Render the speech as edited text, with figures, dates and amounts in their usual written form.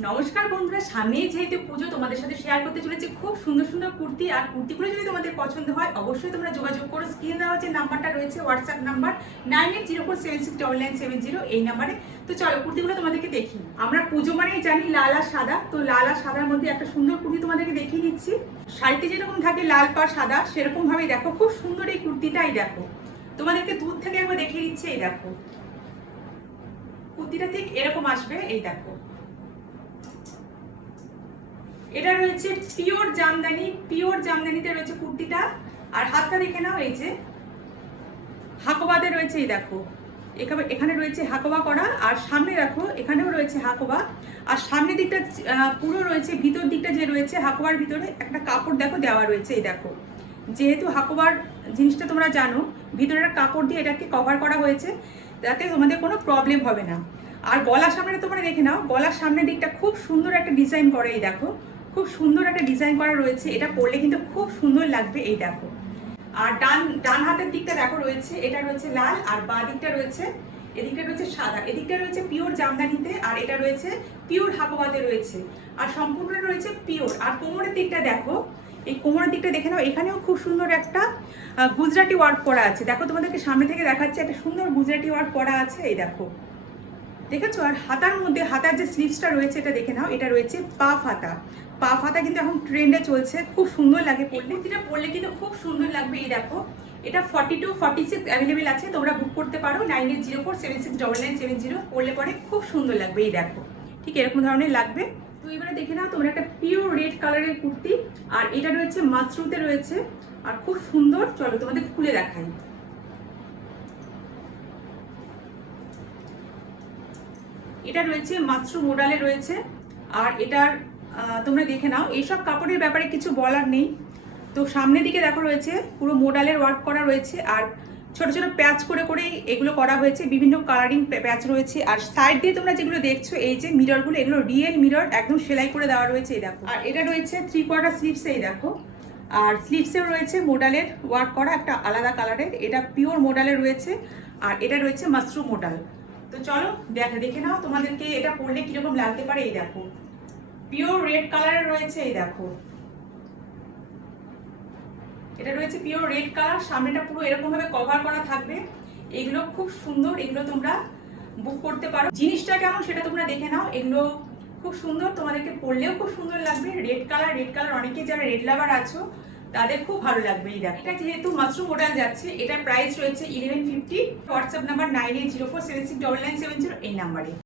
নমস্কার বন্ধুরা, সামনেই যেহেতু পুজো, তোমাদের সাথে শেয়ার করতে চলেছি খুব সুন্দর সুন্দর কুর্তি। আর কুর্তিগুলো যদি তোমাদের পছন্দ হয় অবশ্যই তোমরা যোগাযোগ করো। স্ক্রিন দেওয়া যে নাম্বারটা রয়েছে হোয়াটসঅ্যাপ নাম্বার 9804769970, এই নাম্বারে। তো চলো কুর্তিগুলো তোমাদেরকে দেখি। আমরা পুজো মানেই জানি লাল আর সাদা, তো লাল আর সাদার মধ্যে একটা সুন্দর কুর্তি তোমাদেরকে দেখিয়ে দিচ্ছি। শাড়িতে যেরকম থাকে লাল পা সাদা, সেরকম ভাবেই দেখো খুব সুন্দর এই কুর্তিটাই। দেখো তোমাদেরকে দূর থেকে একবার দেখিয়ে দিচ্ছি। এই দেখো কুর্তিটা ঠিক এরকম আসবে। এই দেখো এটা রয়েছে পিওর জামদানি, পিওর জামদানিতে রয়েছে কুর্তিটা। আর হাতটা দেখে নাও, এই যে হাকোবাতে রয়েছে। এই দেখো এখানে রয়েছে হাকোবা করা, আর সামনে দেখো এখানেও রয়েছে হাকোবা। আর সামনের দিকটা পুরো রয়েছে, ভিতর দিকটা যে রয়েছে হাকোবার ভিতরে একটা কাপড় দেখো দেওয়া রয়েছে। এই দেখো যেহেতু হাকোবার জিনিসটা তোমরা জানো, ভিতরে একটা কাপড় দিয়ে এটাকে কভার করা হয়েছে যাতে তোমাদের কোনো প্রবলেম হবে না। আর গলার সামনে তোমরা দেখে নাও, গলার সামনের দিকটা খুব সুন্দর একটা ডিজাইন করে। এই দেখো খুব সুন্দর একটা ডিজাইন করা রয়েছে, এটা পরলে কিন্তু খুব সুন্দর লাগবে। এই দেখো আর ডান হাতের দিকটা দেখো রয়েছে, এটা রয়েছে লাল, আর বাঁ দিকটা রয়েছে, এদিকটা রয়েছে সাদা, এদিকটা রয়েছে পিওর জামদানিতে, আর এটা রয়েছে পিওর হাকোবাতে রয়েছে, আর সম্পূর্ণ রয়েছে পিওর। আর কোমরের দিকটা দেখো, এই কোমরের দিকটা দেখে নাও, এখানেও খুব সুন্দর একটা গুজরাটি ওয়ার্ক করা আছে। দেখো তোমাদেরকে সামনে থেকে দেখাচ্ছে, একটা সুন্দর গুজরাটি ওয়ার্ক করা আছে। এই দেখো দেখেছো। আর হাতার মধ্যে, হাতার যে স্লিভসটা রয়েছে এটা দেখে নাও, এটা রয়েছে পাফ হাতা। পাফ হাতা কিন্তু এখন ট্রেন্ডে চলছে, খুব সুন্দর লাগে পরলে। কুর্তিটা পরলে কিন্তু খুব সুন্দর লাগবে। এই দেখো এটা 42, 46 অ্যাভেলেবেল আছে, তোমরা বুক করতে পারো 9804769970। পরলে পরে খুব সুন্দর লাগবে। এই দেখো ঠিক এরকম ধরনের লাগবে। তো এবারে দেখে নাও তোমরা একটা পিওর রেড কালারের কুর্তি, আর এটা রয়েছে মাশরুতে রয়েছে, আর খুব সুন্দর। চলো তোমাদের খুলে দেখাই। এটা রয়েছে মাশরু মডেলে রয়েছে, আর এটার তোমরা দেখে নাও, এইসব কাপড়ের ব্যাপারে কিছু বলার নেই। তো সামনের দিকে দেখো রয়েছে পুরো মডেলের ওয়ার্ক করা রয়েছে, আর ছোট ছোট প্যাচ করে করেই এগুলো করা হয়েছে, বিভিন্ন কালারিং প্যাচ রয়েছে। আর সাইড দিয়ে তোমরা যেগুলো দেখছো, এই যে মিররগুলো, এগুলো রিয়েল মিরর, একদম সেলাই করে দেওয়া রয়েছে। এই দেখো আর এটা রয়েছে 3/4 স্লিভসে। এই দেখো আর স্লিভসেও রয়েছে মডেলের ওয়ার্ক করা একটা আলাদা কালারের, এটা পিওর মডেলে রয়েছে, আর এটা রয়েছে মাশরু মডেল। তো চলো দেখে নাও তোমাদেরকে এটা পরলে কিরকম লাগতে পারে। এই দেখো পিওর রেড কালারের রয়েছে। এই দেখো এটা রয়েছে পিওর রেড কালার, সামনেটা পুরো এরকম ভাবে কভার করা থাকবে। এগুলো খুব সুন্দর, এগুলো তোমরা বুক করতে পারো। জিনিসটা কেমন সেটা তোমরা দেখে নাও, এগুলো খুব সুন্দর, তোমাদেরকে পরলেও খুব সুন্দর লাগবে। রেড কালার অনেকে যারা রেড লাভার আছো তাদের খুব ভালো লাগবে। এই দেখো এটা যেহেতু মাশরুম মডেল যাচ্ছে, এটার প্রাইস রয়েছে 1150। হোয়াটসঅ্যাপ নাম্বার 9804769970, এই নাম্বারে।